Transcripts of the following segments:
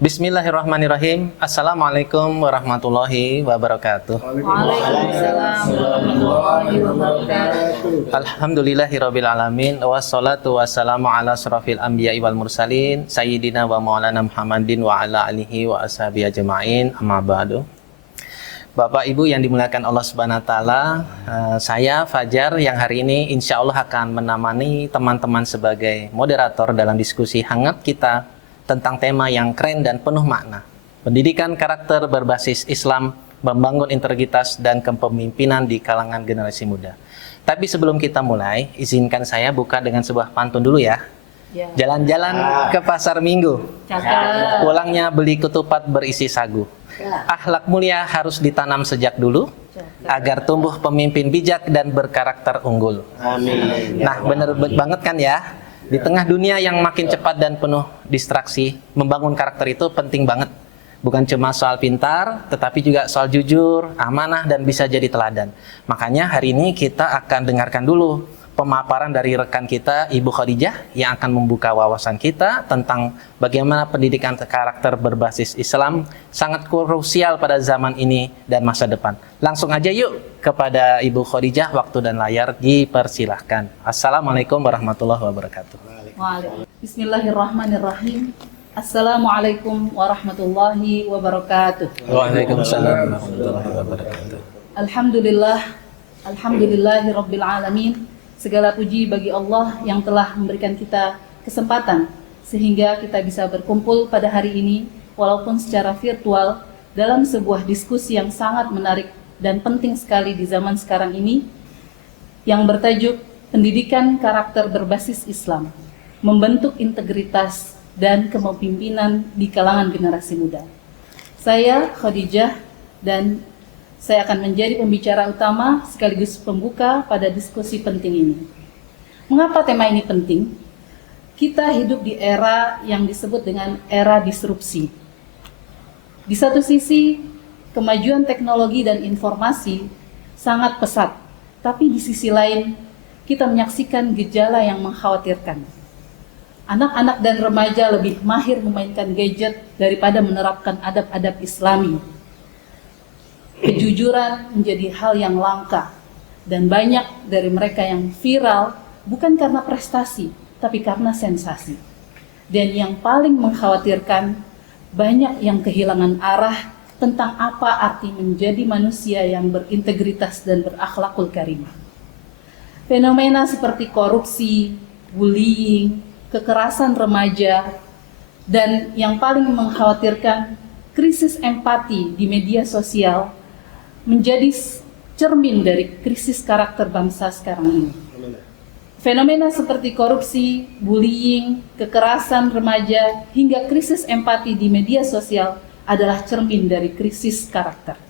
Bismillahirrahmanirrahim. Assalamualaikum warahmatullahi wabarakatuh. Waalaikumsalam warahmatullahi wabarakatuh. Alhamdulillahirabbil alamin wassalatu wassalamu ala asrofil anbiya'i wal mursalin sayyidina wa maulana Muhammadin wa ala alihi wa ashabihi ajma'in. Amma ba'du. Bapak Ibu yang dimuliakan Allah Subhanahu wa taala, saya Fajar yang hari ini insya Allah akan menemani teman-teman sebagai moderator dalam diskusi hangat kita tentang tema yang keren dan penuh makna. Pendidikan karakter berbasis Islam, membangun integritas dan kepemimpinan di kalangan generasi muda. Tapi sebelum kita mulai, izinkan saya buka dengan sebuah pantun dulu ya. Jalan-jalan ke pasar minggu, pulangnya beli ketupat berisi sagu. Akhlak mulia harus ditanam sejak dulu, agar tumbuh pemimpin bijak dan berkarakter unggul. Amin. Nah, benar banget kan ya? Di tengah dunia yang makin cepat dan penuh distraksi, membangun karakter itu penting banget. Bukan cuma soal pintar, tetapi juga soal jujur, amanah, dan bisa jadi teladan. Makanya hari ini kita akan dengarkan dulu pemaparan dari rekan kita, Ibu Khadijah, yang akan membuka wawasan kita tentang bagaimana pendidikan karakter berbasis Islam sangat krusial pada zaman ini dan masa depan. Langsung aja yuk kepada Ibu Khadijah, waktu dan layar dipersilahkan. Assalamualaikum warahmatullahi wabarakatuh. Bismillahirrahmanirrahim. Assalamualaikum warahmatullahi wabarakatuh. Waalaikumsalam warahmatullahi wabarakatuh. Alhamdulillahirabbil alamin. Segala puji bagi Allah yang telah memberikan kita kesempatan sehingga kita bisa berkumpul pada hari ini walaupun secara virtual dalam sebuah diskusi yang sangat menarik dan penting sekali di zaman sekarang ini yang bertajuk Pendidikan Karakter Berbasis Islam, Membentuk Integritas dan Kepemimpinan di Kalangan Generasi Muda. Saya Khadijah dan saya akan menjadi pembicara utama sekaligus pembuka pada diskusi penting ini. Mengapa tema ini penting? Kita hidup di era yang disebut dengan era disrupsi. Di satu sisi, kemajuan teknologi dan informasi sangat pesat, tapi di sisi lain, kita menyaksikan gejala yang mengkhawatirkan. Anak-anak dan remaja lebih mahir memainkan gadget daripada menerapkan adab-adab Islami. Kejujuran menjadi hal yang langka, dan banyak dari mereka yang viral bukan karena prestasi, tapi karena sensasi. Dan yang paling mengkhawatirkan, banyak yang kehilangan arah tentang apa arti menjadi manusia yang berintegritas dan berakhlakul karimah. Fenomena seperti korupsi, bullying, kekerasan remaja, dan yang paling mengkhawatirkan, krisis empati di media sosial menjadi cermin dari krisis karakter bangsa sekarang ini. Fenomena seperti korupsi, bullying, kekerasan remaja, hingga krisis empati di media sosial adalah cermin dari krisis karakter.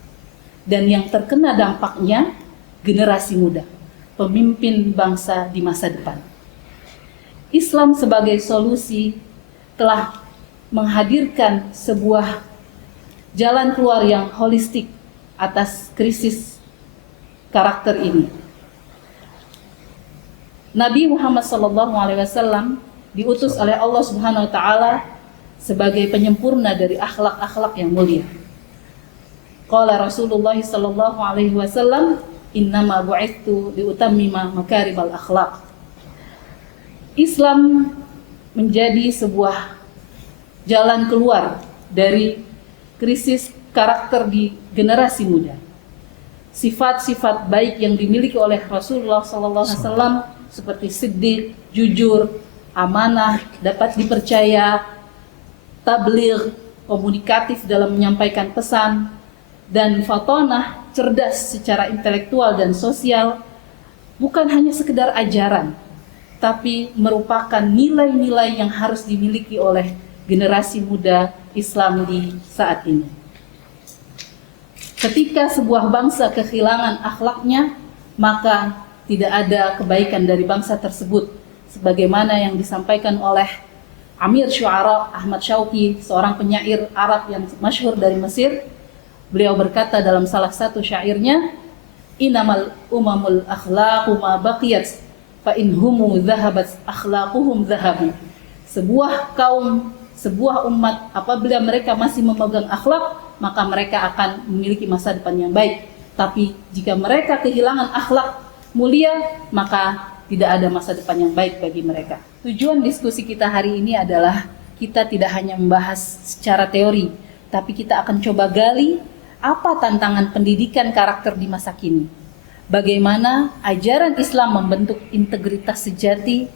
Dan yang terkena dampaknya, generasi muda, pemimpin bangsa di masa depan. Islam sebagai solusi telah menghadirkan sebuah jalan keluar yang holistik atas krisis karakter ini. Nabi Muhammad SAW diutus oleh Allah Subhanahu wa taala sebagai penyempurna dari akhlak-akhlak yang mulia. Qala Rasulullah sallallahu alaihi wasallam, "Innama bu'itsu liutammima makarimal akhlaq." Islam menjadi sebuah jalan keluar dari krisis karakter di generasi muda. Sifat-sifat baik yang dimiliki oleh Rasulullah SAW seperti siddiq, jujur, amanah, dapat dipercaya, tabligh, komunikatif dalam menyampaikan pesan, dan fatonah, cerdas secara intelektual dan sosial, bukan hanya sekedar ajaran, tapi merupakan nilai-nilai yang harus dimiliki oleh generasi muda Islam di saat ini. Ketika sebuah bangsa kehilangan akhlaknya, maka tidak ada kebaikan dari bangsa tersebut. Sebagaimana yang disampaikan oleh Amir Syu'ara Ahmad Syauqi, seorang penyair Arab yang masyhur dari Mesir. Beliau berkata dalam salah satu syairnya, "Innamal umamul akhlaqu ma baqiyat, fa in humu dhahabat akhlaquhum dhahabu." Sebuah kaum sebuah umat apabila mereka masih memegang akhlak, maka mereka akan memiliki masa depan yang baik. Tapi jika mereka kehilangan akhlak mulia, maka tidak ada masa depan yang baik bagi mereka. Tujuan diskusi kita hari ini adalah kita tidak hanya membahas secara teori, tapi kita akan coba gali apa tantangan pendidikan karakter di masa kini. Bagaimana ajaran Islam membentuk integritas sejati,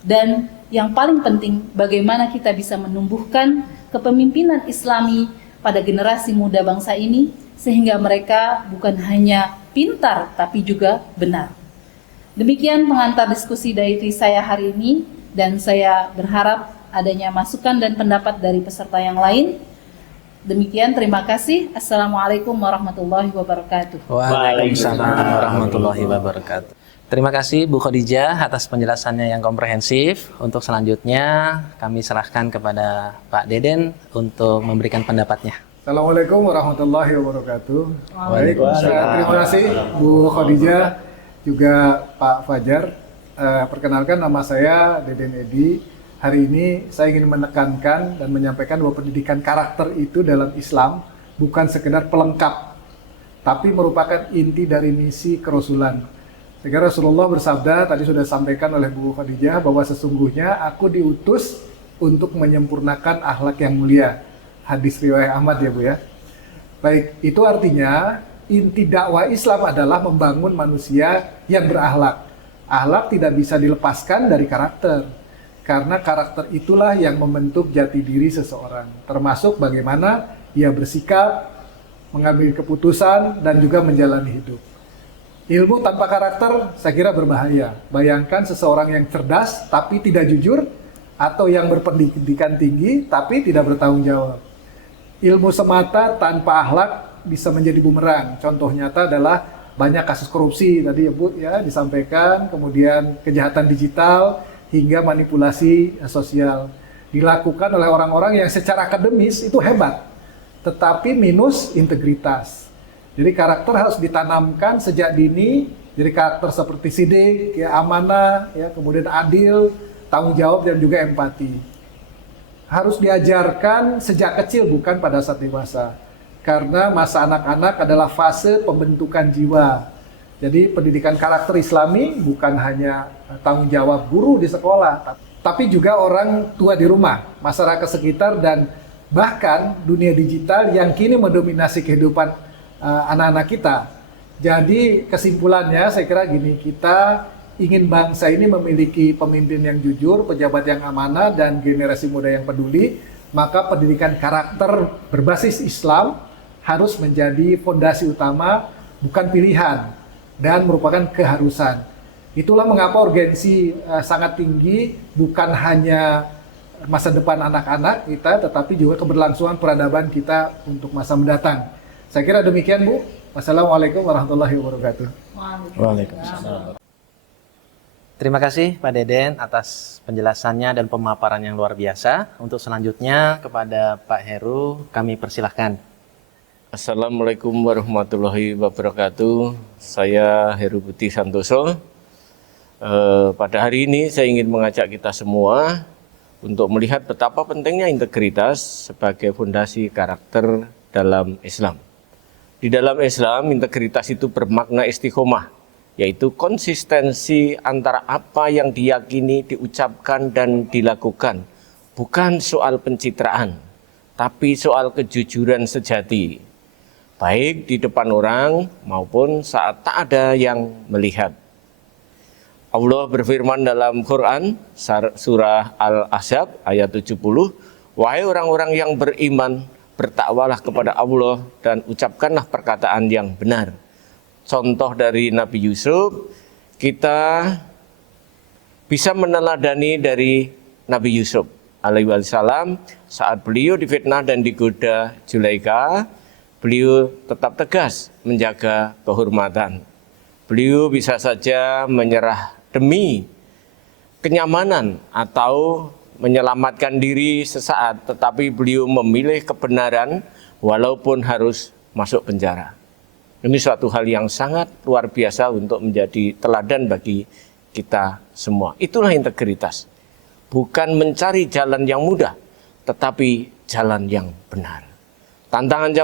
dan yang paling penting, bagaimana kita bisa menumbuhkan kepemimpinan Islami pada generasi muda bangsa ini, sehingga mereka bukan hanya pintar, tapi juga benar. Demikian pengantar diskusi dari saya hari ini, dan saya berharap adanya masukan dan pendapat dari peserta yang lain. Demikian, terima kasih. Assalamualaikum warahmatullahi wabarakatuh. Waalaikumsalam warahmatullahi wabarakatuh. Terima kasih Bu Khadijah atas penjelasannya yang komprehensif. Untuk selanjutnya kami serahkan kepada Pak Deden untuk memberikan pendapatnya. Assalamualaikum warahmatullahi wabarakatuh. Waalaikumsalam. Terima kasih Bu Khadijah, juga Pak Fajar. Perkenalkan, nama saya Deden Edi. Hari ini saya ingin menekankan dan menyampaikan bahwa pendidikan karakter itu dalam Islam bukan sekedar pelengkap, tapi merupakan inti dari misi kerasulan. Sehingga Rasulullah bersabda, tadi sudah disampaikan oleh Bu Khadijah, bahwa sesungguhnya aku diutus untuk menyempurnakan akhlak yang mulia. Hadis riwayat Ahmad ya Bu ya. Baik, itu artinya inti dakwah Islam adalah membangun manusia yang berakhlak. Akhlak tidak bisa dilepaskan dari karakter. Karena karakter itulah yang membentuk jati diri seseorang, termasuk bagaimana ia bersikap, mengambil keputusan, dan juga menjalani hidup. Ilmu tanpa karakter saya kira berbahaya. Bayangkan seseorang yang cerdas tapi tidak jujur, atau yang berpendidikan tinggi tapi tidak bertanggung jawab. Ilmu semata tanpa akhlak bisa menjadi bumerang. Contoh nyata adalah banyak kasus korupsi tadi ya Bu ya disampaikan, kemudian kejahatan digital, hingga manipulasi sosial dilakukan oleh orang-orang yang secara akademis itu hebat, tetapi minus integritas. Jadi karakter harus ditanamkan sejak dini. Jadi karakter seperti sidik, ya, amanah, ya, kemudian adil, tanggung jawab, dan juga empati. Harus diajarkan sejak kecil, bukan pada saat dewasa. Karena masa anak-anak adalah fase pembentukan jiwa. Jadi pendidikan karakter Islami bukan hanya tanggung jawab guru di sekolah, tapi juga orang tua di rumah, masyarakat sekitar, dan bahkan dunia digital yang kini mendominasi kehidupan anak-anak kita. Jadi kesimpulannya saya kira gini, kita ingin bangsa ini memiliki pemimpin yang jujur, pejabat yang amanah, dan generasi muda yang peduli, maka pendidikan karakter berbasis Islam harus menjadi fondasi utama, bukan pilihan, dan merupakan keharusan. Itulah mengapa urgensi sangat tinggi, bukan hanya masa depan anak-anak kita, tetapi juga keberlangsungan peradaban kita untuk masa mendatang. Saya kira demikian Bu. Wassalamualaikum warahmatullahi wabarakatuh. Waalaikumsalam. Terima kasih Pak Deden atas penjelasannya dan pemaparan yang luar biasa. Untuk selanjutnya kepada Pak Heru kami persilahkan. Assalamualaikum warahmatullahi wabarakatuh. Saya Heru Budi Santoso. Pada hari ini saya ingin mengajak kita semua untuk melihat betapa pentingnya integritas sebagai fondasi karakter dalam Islam. Di dalam Islam, integritas itu bermakna istiqomah, yaitu konsistensi antara apa yang diyakini, diucapkan, dan dilakukan. Bukan soal pencitraan, tapi soal kejujuran sejati, baik di depan orang maupun saat tak ada yang melihat. Allah berfirman dalam Quran, surah Al-Ahzab ayat 70, "Wahai orang-orang yang beriman, bertakwalah kepada Allah dan ucapkanlah perkataan yang benar." Contoh dari Nabi Yusuf, kita bisa meneladani dari Nabi Yusuf alaihi salam saat beliau difitnah dan digoda Zulaikha. Beliau tetap tegas menjaga kehormatan. Beliau bisa saja menyerah demi kenyamanan atau menyelamatkan diri sesaat, tetapi beliau memilih kebenaran walaupun harus masuk penjara. Ini suatu hal yang sangat luar biasa untuk menjadi teladan bagi kita semua. Itulah integritas. Bukan mencari jalan yang mudah, tetapi jalan yang benar. Tantangan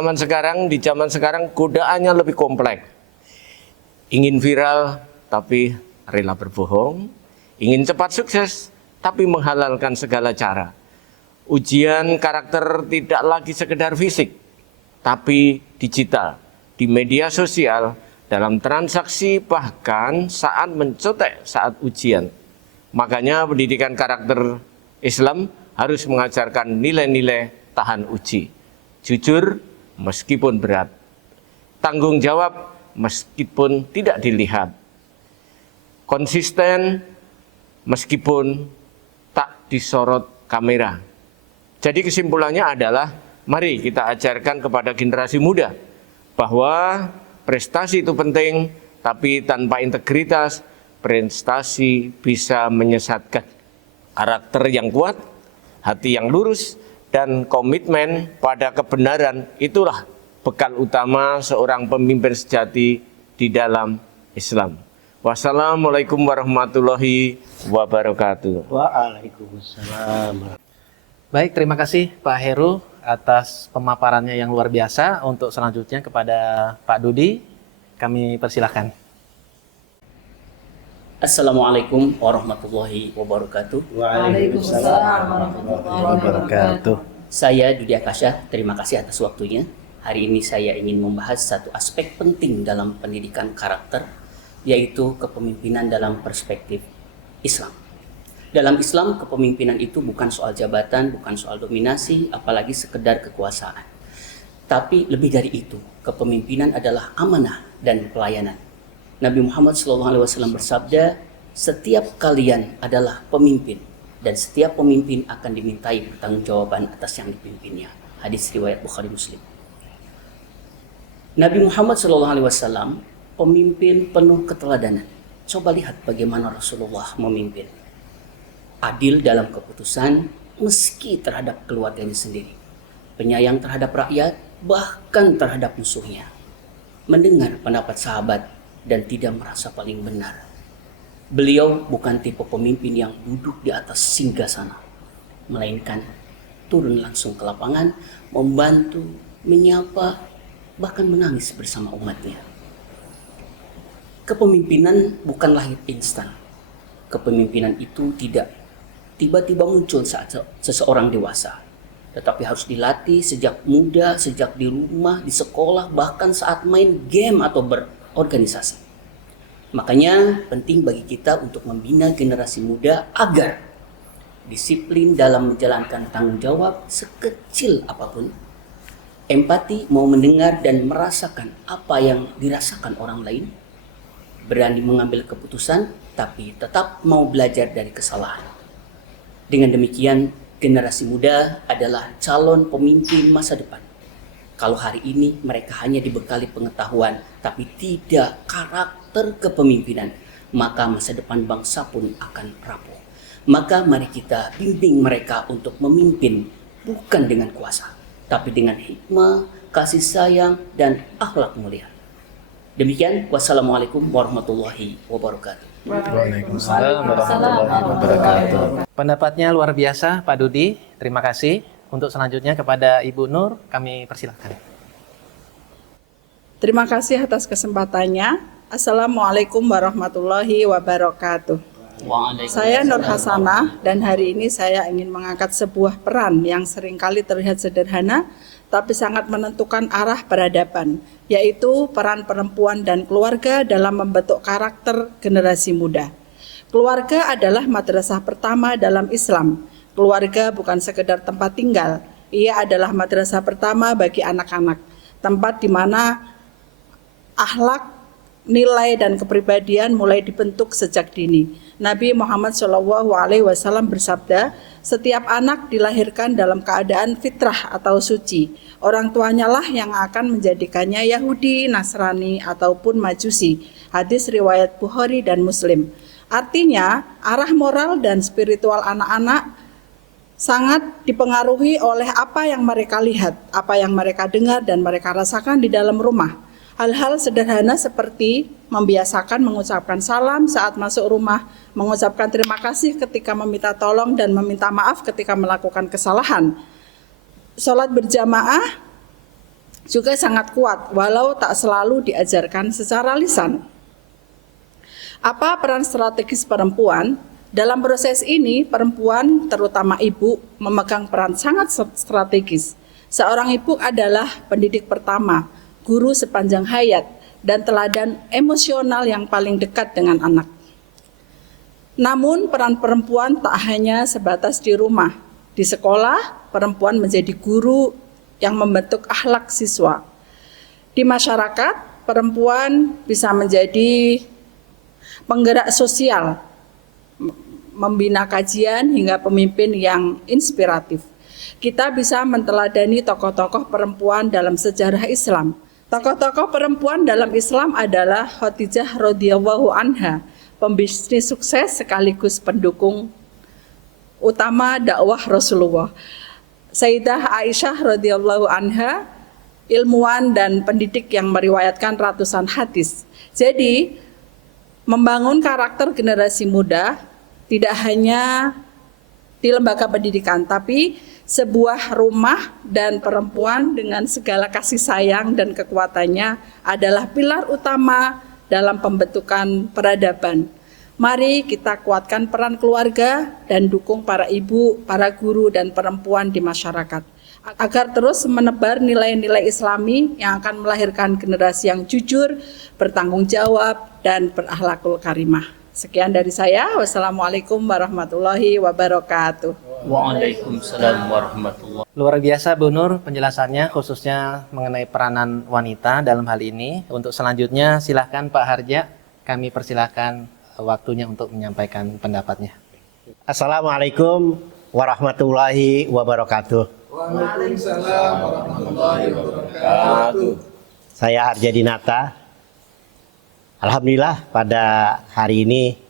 di zaman sekarang godaannya lebih kompleks. Ingin viral tapi rela berbohong, ingin cepat sukses tapi menghalalkan segala cara. Ujian karakter tidak lagi sekedar fisik, tapi digital, di media sosial, dalam transaksi, bahkan saat mencontek saat ujian. Makanya pendidikan karakter Islam harus mengajarkan nilai-nilai tahan uji. Jujur meskipun berat, tanggung jawab meskipun tidak dilihat, konsisten meskipun tak disorot kamera. Jadi kesimpulannya adalah, mari kita ajarkan kepada generasi muda bahwa prestasi itu penting, tapi tanpa integritas, prestasi bisa menyesatkan. Karakter yang kuat, hati yang lurus, dan komitmen pada kebenaran, itulah bekal utama seorang pemimpin sejati di dalam Islam. Wassalamualaikum warahmatullahi wabarakatuh. Waalaikumsalam. Baik, terima kasih Pak Heru atas pemaparannya yang luar biasa. Untuk selanjutnya kepada Pak Dudi, kami persilahkan. Assalamualaikum warahmatullahi wabarakatuh. Waalaikumsalam warahmatullahi wabarakatuh. Saya Dudi Akasha, terima kasih atas waktunya. Hari ini saya ingin membahas satu aspek penting dalam pendidikan karakter, yaitu kepemimpinan dalam perspektif Islam. Dalam Islam, kepemimpinan itu bukan soal jabatan, bukan soal dominasi, apalagi sekedar kekuasaan. Tapi lebih dari itu, kepemimpinan adalah amanah dan pelayanan. Nabi Muhammad SAW bersabda, setiap kalian adalah pemimpin, dan setiap pemimpin akan dimintai pertanggungjawaban atas yang dipimpinnya. Hadis riwayat Bukhari Muslim. Nabi Muhammad SAW pemimpin penuh keteladanan. Coba lihat bagaimana Rasulullah memimpin. Adil dalam keputusan meski terhadap keluarganya sendiri. Penyayang terhadap rakyat, bahkan terhadap musuhnya. Mendengar pendapat sahabat dan tidak merasa paling benar. Beliau bukan tipe pemimpin yang duduk di atas singgasana, melainkan turun langsung ke lapangan, membantu, menyapa, bahkan menangis bersama umatnya. Kepemimpinan bukan lahir instan. Kepemimpinan itu tidak tiba-tiba muncul saat seseorang dewasa, tetapi harus dilatih sejak muda, sejak di rumah, di sekolah, bahkan saat main game atau berorganisasi. Makanya penting bagi kita untuk membina generasi muda agar disiplin dalam menjalankan tanggung jawab sekecil apapun, empati, mau mendengar dan merasakan apa yang dirasakan orang lain, berani mengambil keputusan tapi tetap mau belajar dari kesalahan. Dengan demikian, generasi muda adalah calon pemimpin masa depan. Kalau hari ini mereka hanya dibekali pengetahuan tapi tidak karakter kepemimpinan, maka masa depan bangsa pun akan rapuh. Maka mari kita bimbing mereka untuk memimpin bukan dengan kuasa, tapi dengan hikmah, kasih sayang, dan akhlak mulia. Demikian, wassalamualaikum warahmatullahi wabarakatuh. Waalaikumsalam warahmatullahi wabarakatuh. Pendapatnya luar biasa Pak Dudi, terima kasih. Untuk selanjutnya kepada Ibu Nur, kami persilahkan. Terima kasih atas kesempatannya. Assalamualaikum warahmatullahi wabarakatuh. Saya Nur Hasanah dan hari ini saya ingin mengangkat sebuah peran yang seringkali terlihat sederhana tapi sangat menentukan arah peradaban, yaitu peran perempuan dan keluarga dalam membentuk karakter generasi muda. Keluarga adalah madrasah pertama dalam Islam. Keluarga bukan sekedar tempat tinggal, ia adalah madrasah pertama bagi anak-anak, tempat di mana akhlak, nilai dan kepribadian mulai dibentuk sejak dini. Nabi Muhammad SAW bersabda, setiap anak dilahirkan dalam keadaan fitrah atau suci. Orang tuanya lah yang akan menjadikannya Yahudi, Nasrani, ataupun Majusi. Hadis riwayat Bukhari dan Muslim. Artinya, arah moral dan spiritual anak-anak sangat dipengaruhi oleh apa yang mereka lihat, apa yang mereka dengar dan mereka rasakan di dalam rumah. Hal-hal sederhana seperti membiasakan mengucapkan salam saat masuk rumah, mengucapkan terima kasih ketika meminta tolong dan meminta maaf ketika melakukan kesalahan, sholat berjamaah juga sangat kuat, walau tak selalu diajarkan secara lisan. Apa peran strategis perempuan? Dalam proses ini, perempuan, terutama ibu, memegang peran sangat strategis. Seorang ibu adalah pendidik pertama, guru sepanjang hayat, dan teladan emosional yang paling dekat dengan anak. Namun, peran perempuan tak hanya sebatas di rumah. Di sekolah, perempuan menjadi guru yang membentuk akhlak siswa. Di masyarakat, perempuan bisa menjadi penggerak sosial, membina kajian hingga pemimpin yang inspiratif. Kita bisa menteladani tokoh-tokoh perempuan dalam sejarah Islam. Tokoh-tokoh perempuan dalam Islam adalah Khadijah radhiyallahu anha, pembisnis sukses sekaligus pendukung utama dakwah Rasulullah. Sayyidah Aisyah radhiyallahu anha, ilmuwan dan pendidik yang meriwayatkan ratusan hadis. Jadi, membangun karakter generasi muda tidak hanya di lembaga pendidikan, tapi sebuah rumah dan perempuan dengan segala kasih sayang dan kekuatannya adalah pilar utama dalam pembentukan peradaban. Mari kita kuatkan peran keluarga dan dukung para ibu, para guru, dan perempuan di masyarakat agar terus menebar nilai-nilai Islami yang akan melahirkan generasi yang jujur, bertanggung jawab, dan berakhlakul karimah. Sekian dari saya. Wassalamualaikum warahmatullahi wabarakatuh. Waalaikumsalam warahmatullahi. Luar biasa Bu Nur penjelasannya, khususnya mengenai peranan wanita dalam hal ini. Untuk selanjutnya silahkan Pak Harja, kami persilahkan waktunya untuk menyampaikan pendapatnya. Assalamualaikum warahmatullahi wabarakatuh. Waalaikumsalam warahmatullahi wabarakatuh. Saya Harja Dinata. Alhamdulillah pada hari ini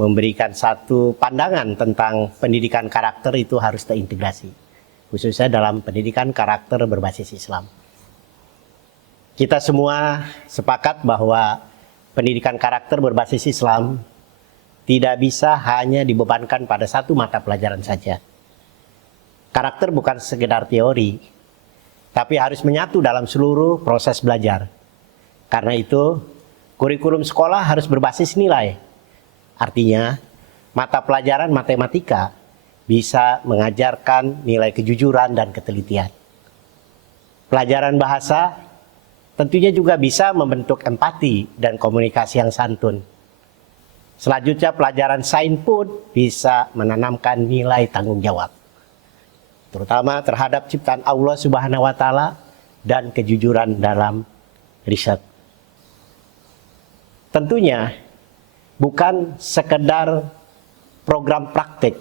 memberikan satu pandangan tentang pendidikan karakter itu harus terintegrasi, khususnya dalam pendidikan karakter berbasis Islam. Kita semua sepakat bahwa pendidikan karakter berbasis Islam tidak bisa hanya dibebankan pada satu mata pelajaran saja. Karakter bukan sekedar teori, tapi harus menyatu dalam seluruh proses belajar. Karena itu, kurikulum sekolah harus berbasis nilai. Artinya, mata pelajaran matematika bisa mengajarkan nilai kejujuran dan ketelitian. Pelajaran bahasa tentunya juga bisa membentuk empati dan komunikasi yang santun. Selanjutnya, pelajaran sains pun bisa menanamkan nilai tanggung jawab, terutama terhadap ciptaan Allah Subhanahu wa Ta'ala dan kejujuran dalam riset. Tentunya bukan sekedar program praktik,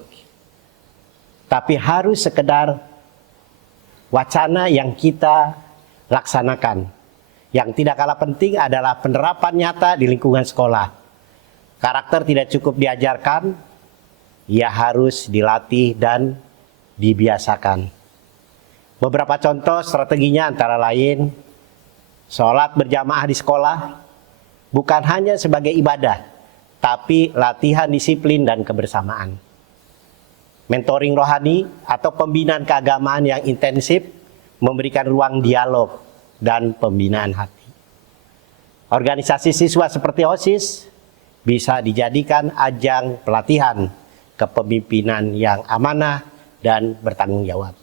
tapi harus sekedar wacana yang kita laksanakan. Yang tidak kalah penting adalah penerapan nyata di lingkungan sekolah. Karakter tidak cukup diajarkan, ia harus dilatih dan dibiasakan. Beberapa contoh strateginya antara lain, sholat berjamaah di sekolah bukan hanya sebagai ibadah, tapi latihan disiplin dan kebersamaan. Mentoring rohani atau pembinaan keagamaan yang intensif memberikan ruang dialog dan pembinaan hati. Organisasi siswa seperti OSIS bisa dijadikan ajang pelatihan kepemimpinan yang amanah dan bertanggung jawab.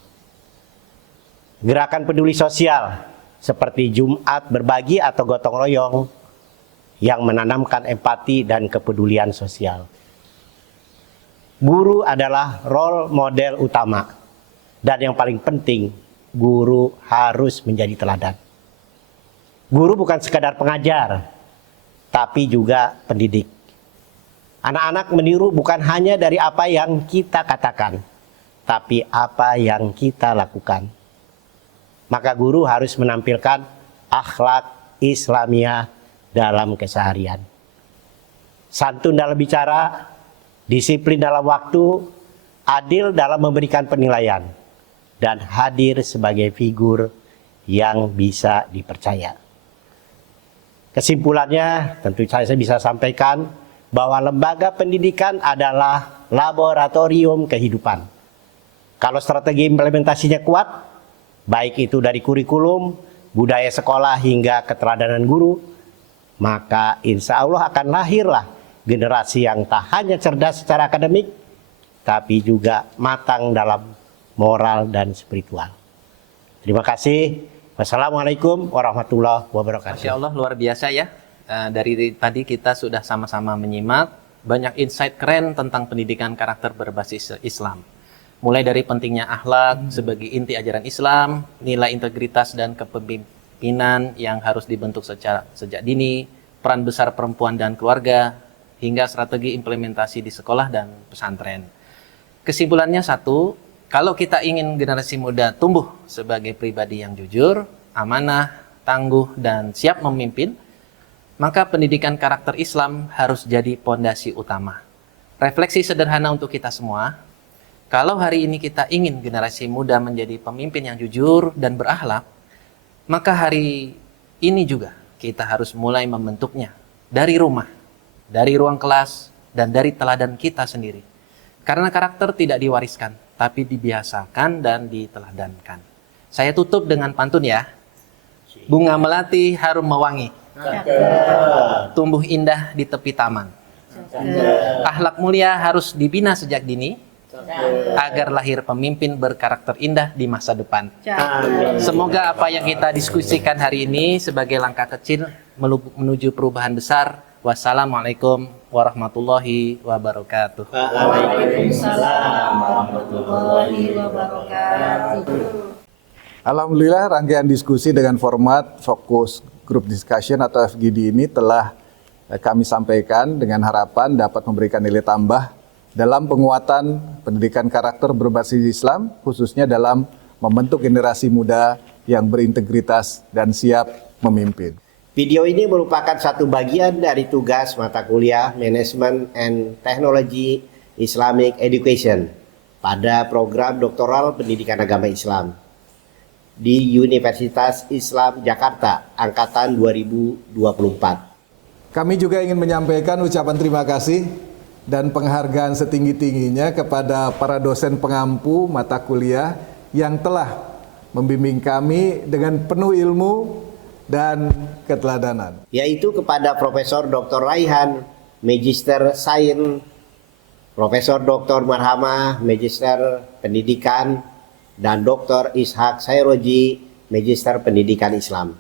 Gerakan peduli sosial seperti Jumat berbagi atau gotong royong yang menanamkan empati dan kepedulian sosial. Guru adalah role model utama, dan yang paling penting, guru harus menjadi teladan. Guru bukan sekadar pengajar, tapi juga pendidik. Anak-anak meniru bukan hanya dari apa yang kita katakan, tapi apa yang kita lakukan. Maka guru harus menampilkan akhlak Islamiyah dalam keseharian. Santun dalam bicara, disiplin dalam waktu, adil dalam memberikan penilaian, dan hadir sebagai figur yang bisa dipercaya. Kesimpulannya, tentu saya bisa sampaikan bahwa lembaga pendidikan adalah laboratorium kehidupan. Kalau strategi implementasinya kuat, baik itu dari kurikulum, budaya sekolah hingga keteladanan guru, maka insya Allah akan lahirlah generasi yang tak hanya cerdas secara akademik, tapi juga matang dalam moral dan spiritual. Terima kasih. Wassalamualaikum warahmatullahi wabarakatuh. Masya Allah, luar biasa ya. Dari tadi kita sudah sama-sama menyimak banyak insight keren tentang pendidikan karakter berbasis Islam. Mulai dari pentingnya akhlak sebagai inti ajaran Islam, nilai integritas dan kepemimpinan yang harus dibentuk sejak dini, peran besar perempuan dan keluarga, hingga strategi implementasi di sekolah dan pesantren. Kesimpulannya satu, kalau kita ingin generasi muda tumbuh sebagai pribadi yang jujur, amanah, tangguh, dan siap memimpin, maka pendidikan karakter Islam harus jadi pondasi utama. Refleksi sederhana untuk kita semua, kalau hari ini kita ingin generasi muda menjadi pemimpin yang jujur dan berakhlak, maka hari ini juga kita harus mulai membentuknya dari rumah, dari ruang kelas, dan dari teladan kita sendiri. Karena karakter tidak diwariskan, tapi dibiasakan dan diteladankan. Saya tutup dengan pantun ya. Bunga melati harum mewangi, tumbuh indah di tepi taman. Akhlak mulia harus dibina sejak dini, agar lahir pemimpin berkarakter indah di masa depan. Semoga apa yang kita diskusikan hari ini sebagai langkah kecil menuju perubahan besar. Wassalamualaikum warahmatullahi wabarakatuh. Waalaikumsalam warahmatullahi wabarakatuh. Alhamdulillah, rangkaian diskusi dengan format Fokus Group Discussion atau FGD ini telah kami sampaikan dengan harapan dapat memberikan nilai tambah dalam penguatan pendidikan karakter berbasis Islam, khususnya dalam membentuk generasi muda yang berintegritas dan siap memimpin. Video ini merupakan satu bagian dari tugas mata kuliah Management and Technology Islamic Education pada program doktoral pendidikan agama Islam di Universitas Islam Jakarta angkatan 2024. Kami juga ingin menyampaikan ucapan terima kasih dan penghargaan setinggi-tingginya kepada para dosen pengampu mata kuliah yang telah membimbing kami dengan penuh ilmu dan keteladanan. Yaitu kepada Profesor Dr. Raihan, Magister Sains, Profesor Dr. Marhamah, Magister Pendidikan, dan Dr. Ishak Sayroji, Magister Pendidikan Islam.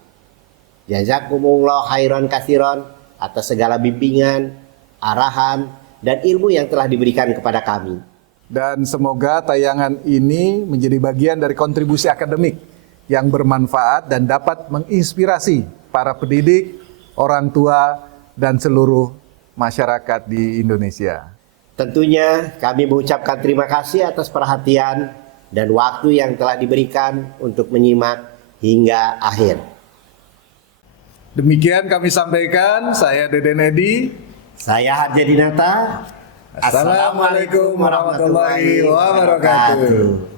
Jazakumullah khairan katsiran atas segala bimbingan, arahan, dan ilmu yang telah diberikan kepada kami. Dan semoga tayangan ini menjadi bagian dari kontribusi akademik yang bermanfaat dan dapat menginspirasi para pendidik, orang tua, dan seluruh masyarakat di Indonesia. Tentunya kami mengucapkan terima kasih atas perhatian dan waktu yang telah diberikan untuk menyimak hingga akhir. Demikian kami sampaikan, saya Deden Edi. Saya Harjadinata. Assalamualaikum warahmatullahi wabarakatuh.